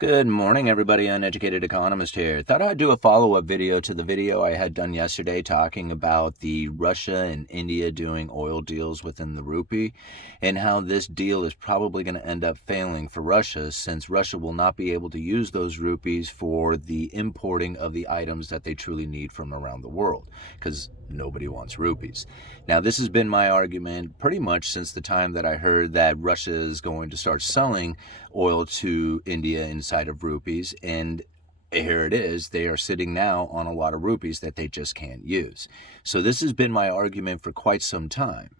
Good morning, everybody. Uneducated Economist here. Thought I'd do a follow-up video to the video I had done yesterday talking about the Russia and India doing oil deals within the rupee and how this deal is probably going to end up failing for Russia, since Russia will not be able to use those rupees for the importing of the items that they truly need from around the world, because nobody wants rupees. Now, this has been my argument pretty much since the time that I heard that Russia is going to start selling oil to India inside of rupees, and here it is. They are sitting now on a lot of rupees that they just can't use. So this has been my argument for quite some time.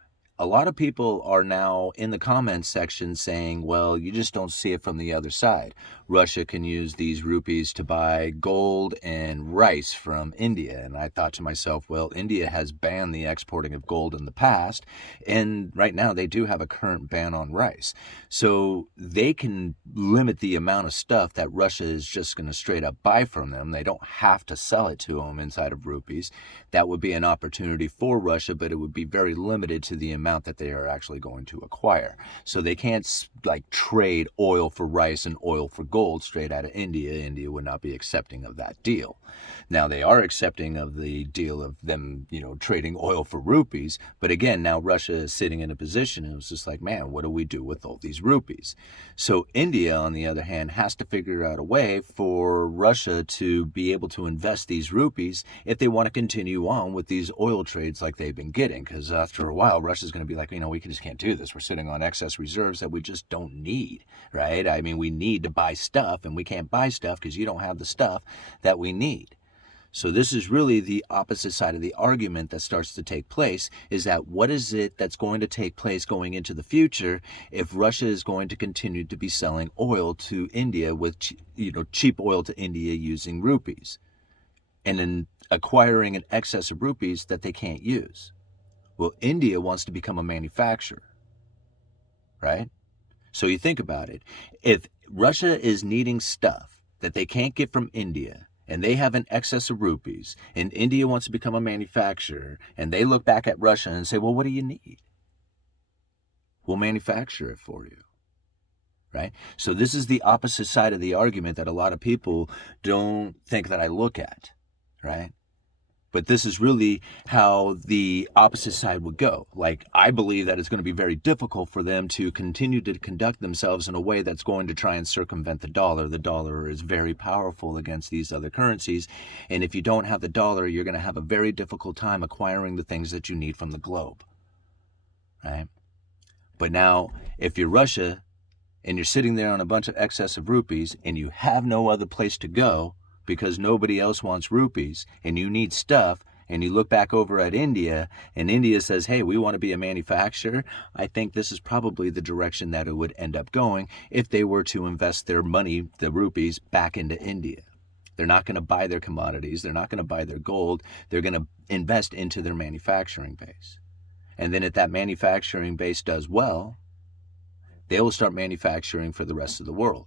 A lot of people are now in the comments section saying, well, you just don't see it from the other side. Russia can use these rupees to buy gold and rice from India. And I thought to myself, well, India has banned the exporting of gold in the past, and right now they do have a current ban on rice. So they can limit the amount of stuff that Russia is just going to straight up buy from them. They don't have to sell it to them inside of rupees. That would be an opportunity for Russia, but it would be very limited to the amount that they are actually going to acquire. So they can't like trade oil for rice and oil for gold straight out of India. India would not be accepting of that deal. Now they are accepting of the deal of them, trading oil for rupees. But again, now Russia is sitting in a position and it's just like, man, what do we do with all these rupees? So India, on the other hand, has to figure out a way for Russia to be able to invest these rupees if they want to continue on with these oil trades like they've been getting. Because after a while, Russia's going to be like, we just can't do this. We're sitting on excess reserves that we just don't need, right? I mean, we need to buy stuff, and we can't buy stuff because you don't have the stuff that we need. So this is really the opposite side of the argument that starts to take place, is that what is it that's going to take place going into the future if Russia is going to continue to be selling oil to India with cheap oil to India using rupees, and then acquiring an excess of rupees that they can't use? Well, India wants to become a manufacturer, right? So you think about it. If Russia is needing stuff that they can't get from India, and they have an excess of rupees, and India wants to become a manufacturer, and they look back at Russia and say, well, what do you need? We'll manufacture it for you, right? So this is the opposite side of the argument that a lot of people don't think that I look at, right? But this is really how the opposite side would go. Like, I believe that it's going to be very difficult for them to continue to conduct themselves in a way that's going to try and circumvent the dollar. The dollar is very powerful against these other currencies. And if you don't have the dollar, you're going to have a very difficult time acquiring the things that you need from the globe, right? But now, if you're Russia and you're sitting there on a bunch of excess of rupees and you have no other place to go, because nobody else wants rupees, and you need stuff, and you look back over at India, and India says, hey, we want to be a manufacturer, I think this is probably the direction that it would end up going if they were to invest their money, the rupees, back into India. They're not going to buy their commodities. They're not going to buy their gold. They're going to invest into their manufacturing base. And then if that manufacturing base does well, they will start manufacturing for the rest of the world.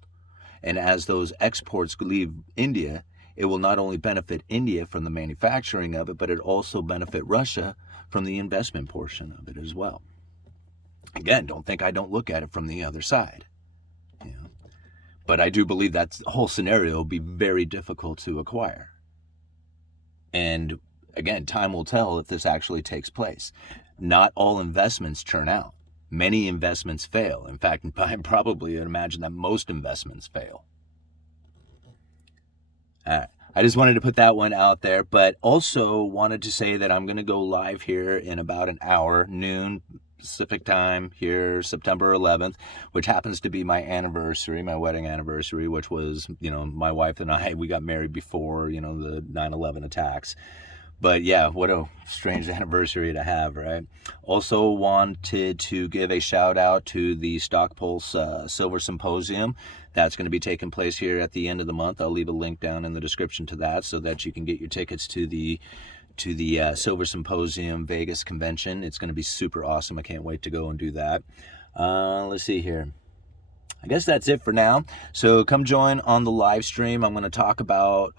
And as those exports leave India, it will not only benefit India from the manufacturing of it, but it also benefit Russia from the investment portion of it as well. Again, don't think I don't look at it from the other side. But I do believe that whole scenario will be very difficult to acquire. And again, time will tell if this actually takes place. Not all investments churn out. Many investments fail. In fact, I probably imagine that most investments fail. All right. I just wanted to put that one out there, but also wanted to say that I'm going to go live here in about an hour, noon Pacific time here, September 11th, which happens to be my anniversary, my wedding anniversary, which was, my wife and I, we got married before, the 9/11 attacks. But yeah, what a strange anniversary to have, right? Also wanted to give a shout out to the Stock Pulse Silver Symposium. That's going to be taking place here at the end of the month. I'll leave a link down in the description to that so that you can get your tickets to the Silver Symposium Vegas convention. It's going to be super awesome. I can't wait to go and do that. Let's see here. I guess that's it for now. So come join on the live stream. I'm going to talk about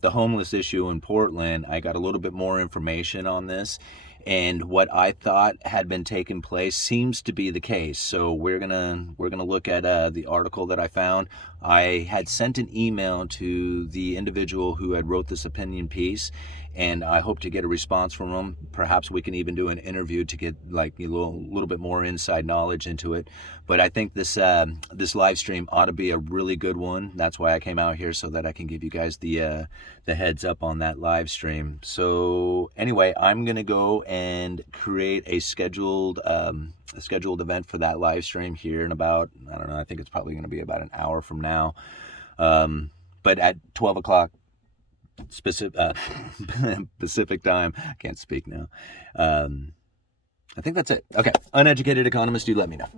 the homeless issue in Portland. I got a little bit more information on this, and what I thought had been taking place seems to be the case. So we're gonna look at the article that I found. I had sent an email to the individual who had wrote this opinion piece, and I hope to get a response from him. Perhaps we can even do an interview to get like a little bit more inside knowledge into it. But I think this live stream ought to be a really good one. That's why I came out here, so that I can give you guys the heads up on that live stream. So anyway, I'm gonna go and create a scheduled event for that live stream here in about, I don't know, I think it's probably gonna be about an hour from now. But at 12 o'clock Pacific time. I can't speak now. I think that's it. Okay, Uneducated Economist, you let me know.